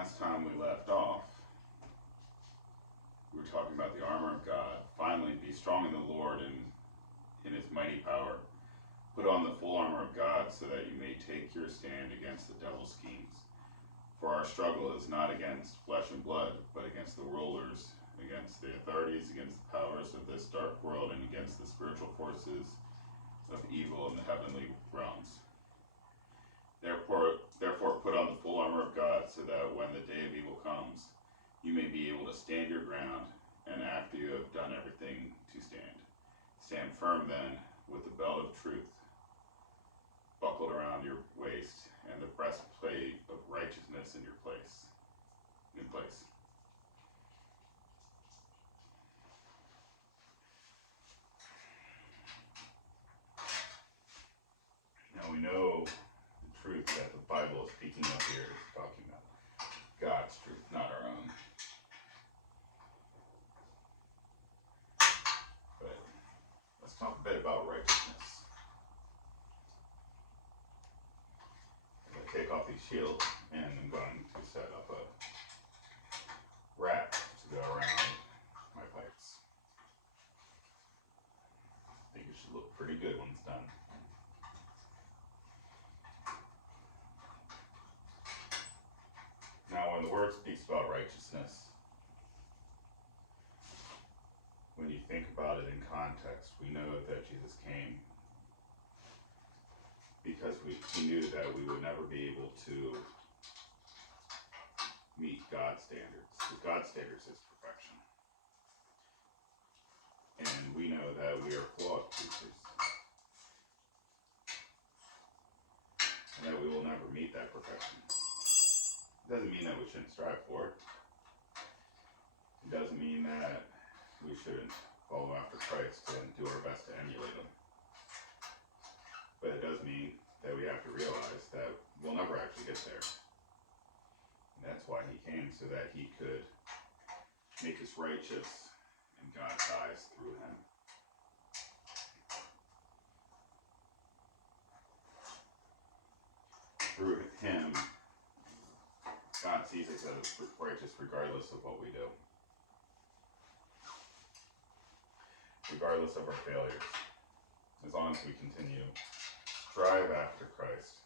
last time we left off, we were talking about the armor of God. Finally, be strong in the Lord and in his mighty power. Put on the full armor of God so that you may take your stand against the devil's schemes. For our struggle is not against flesh and blood, but against the rulers, against the authorities, against the powers of this dark world, and against the spiritual forces of evil in the heavenly realms. Therefore, put on the full armor of God, so that when the day of evil comes, you may be able to stand your ground, and after you have done everything, to stand. Stand firm then, with the belt of truth buckled around your waist, and the breastplate of righteousness in place. Now we know the truth that the Bible is speaking of here is talking about God's truth, not our own. But let's talk a bit about righteousness. I'm going to take off these shields, and I'm going to set up a wrap to go around my pipes. I think it should look pretty good when it's done. Now, when the word speaks about righteousness, when you think about it in context, we know that Jesus came because he knew that we would never be able to meet God's standards, because God's standards is perfection. And we know that we are flawed creatures, and that we will never meet that perfection. Doesn't mean that we shouldn't strive for it. It doesn't mean that we shouldn't follow after Christ and do our best to emulate him. But it does mean that we have to realize that we'll never actually get there. And that's why he came, so that he could make us righteous in God's eyes through him. Through him, God sees us as righteous regardless of what we do. Regardless of our failures. As long as we continue to strive after Christ.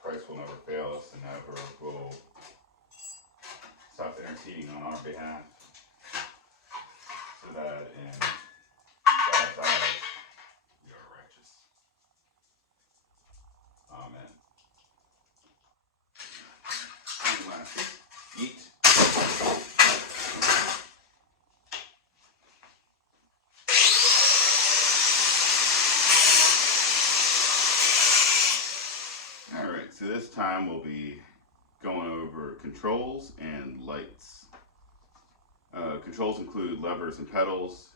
Christ will never fail us and never will stop interceding on our behalf. So that in God's eyes, we are righteous. Amen. Eat. Alright, so this time we'll be going over controls and lights. Controls include levers and pedals,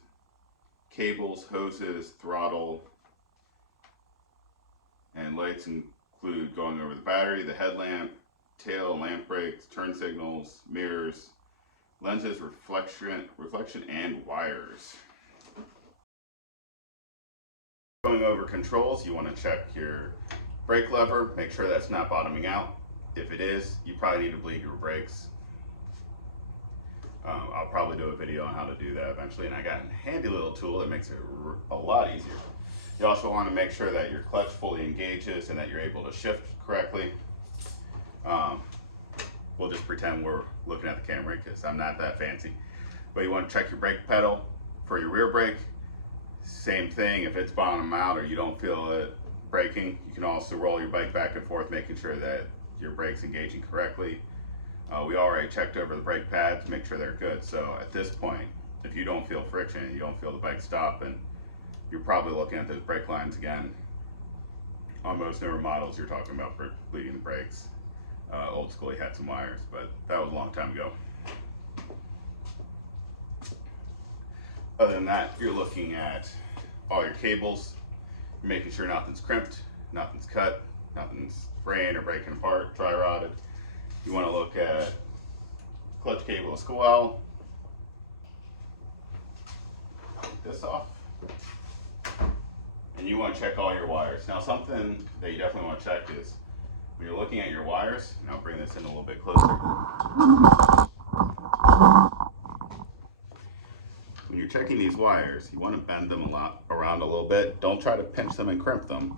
cables, hoses, throttle, and lights include going over the battery, the headlamp, tail, lamp brakes, turn signals, mirrors, lenses, reflection, and wires. Going over controls, you want to check your brake lever, make sure that's not bottoming out. If it is, you probably need to bleed your brakes. I'll probably do a video on how to do that eventually, and I got a handy little tool that makes it a lot easier. You also want to make sure that your clutch fully engages and that you're able to shift correctly. We'll just pretend we're looking at the camera because I'm not that fancy. But you want to check your brake pedal for your rear brake. Same thing, if it's bottoming out or you don't feel it braking, you can also roll your bike back and forth, making sure that your brake's engaging correctly. We already checked over the brake pads to make sure they're good. So at this point, if you don't feel friction and you don't feel the bike stopping, you're probably looking at those brake lines again. On most newer models, you're talking about bleeding the brakes. Old school, you had some wires, but that was a long time ago. Other than that, you're looking at all your cables. You're making sure nothing's crimped, nothing's cut, nothing's fraying or breaking apart, dry rotted. You want to look at clutch cable as well. Take this off. And you want to check all your wires. Now, something that you definitely want to check is When you're looking at your wires, and I'll bring this in a little bit closer. When you're checking these wires, you want to bend them around a little bit. Don't try to pinch them and crimp them.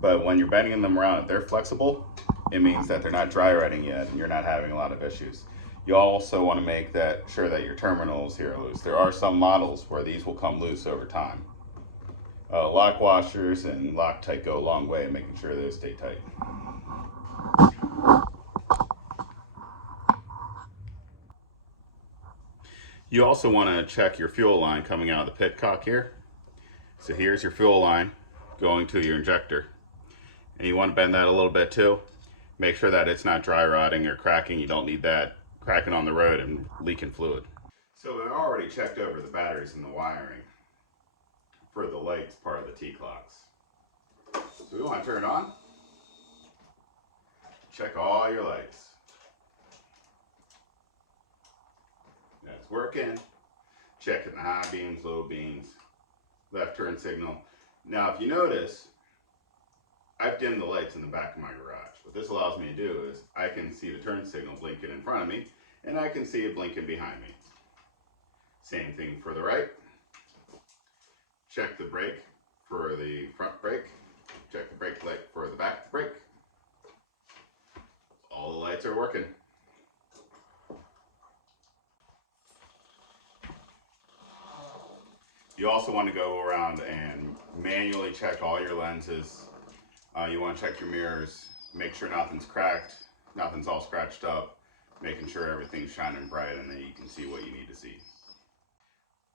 But when you're bending them around, if they're flexible, it means that they're not dry rotting yet and you're not having a lot of issues. You also want to make sure that your terminals here are loose. There are some models where these will come loose over time. Lock washers and Loctite go a long way in making sure those stay tight. You also want to check your fuel line coming out of the pitcock here. So here's your fuel line going to your injector. And you want to bend that a little bit too. Make sure that it's not dry rotting or cracking. You don't need that cracking on the road and leaking fluid. So we've already checked over the batteries and the wiring for the lights part of the TCLOCKS. So we want to turn it on. Check all your lights. That's working. Checking the high beams, low beams, left turn signal. Now if you notice, I've dimmed the lights in the back of my garage. What this allows me to do is I can see the turn signal blinking in front of me and I can see it blinking behind me. Same thing for the right. Check the brake for the front brake. Check the brake light for the back brake. All the lights are working. You also want to go around and manually check all your lenses. You want to check your mirrors, make sure nothing's cracked, nothing's all scratched up, making sure everything's shining bright and then you can see what you need to see.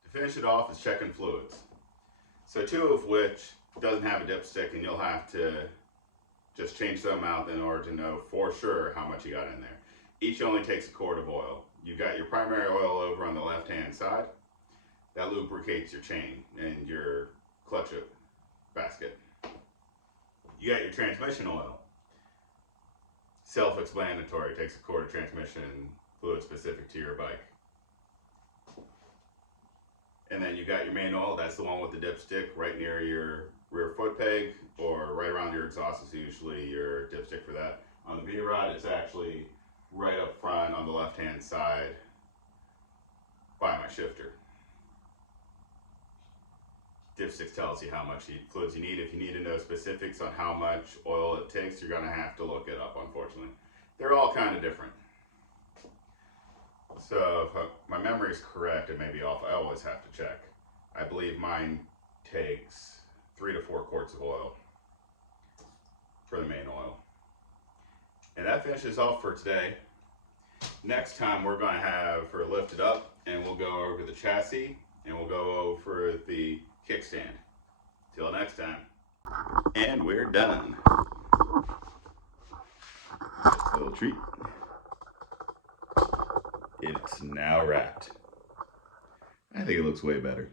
To finish it off is checking fluids. So two of which doesn't have a dipstick and you'll have to just change them out in order to know for sure how much you got in there. Each only takes a quart of oil. You've got your primary oil over on the left hand side. That lubricates your chain and your clutch basket. You got your transmission oil. Self-explanatory, takes a quart of transmission fluid specific to your bike. And then you got your main oil, that's the one with the dipstick right near your rear foot peg or right around your exhaust is usually your dipstick for that. On the V-Rod, it's actually right up front on the left-hand side by my shifter. Dipstick tells you how much fluids you need. If you need to know specifics on how much oil it takes, you're going to have to look it up, unfortunately. They're all kind of different. So if my memory is correct, it may be off. I always have to check. I believe mine takes 3 to 4 quarts of oil for the main oil. And that finishes off for today. Next time we're going to have her lifted up and we'll go over the chassis and we'll go over the kickstand. Till next time. And we're done. Just a little treat. It's now wrapped. I think it looks way better.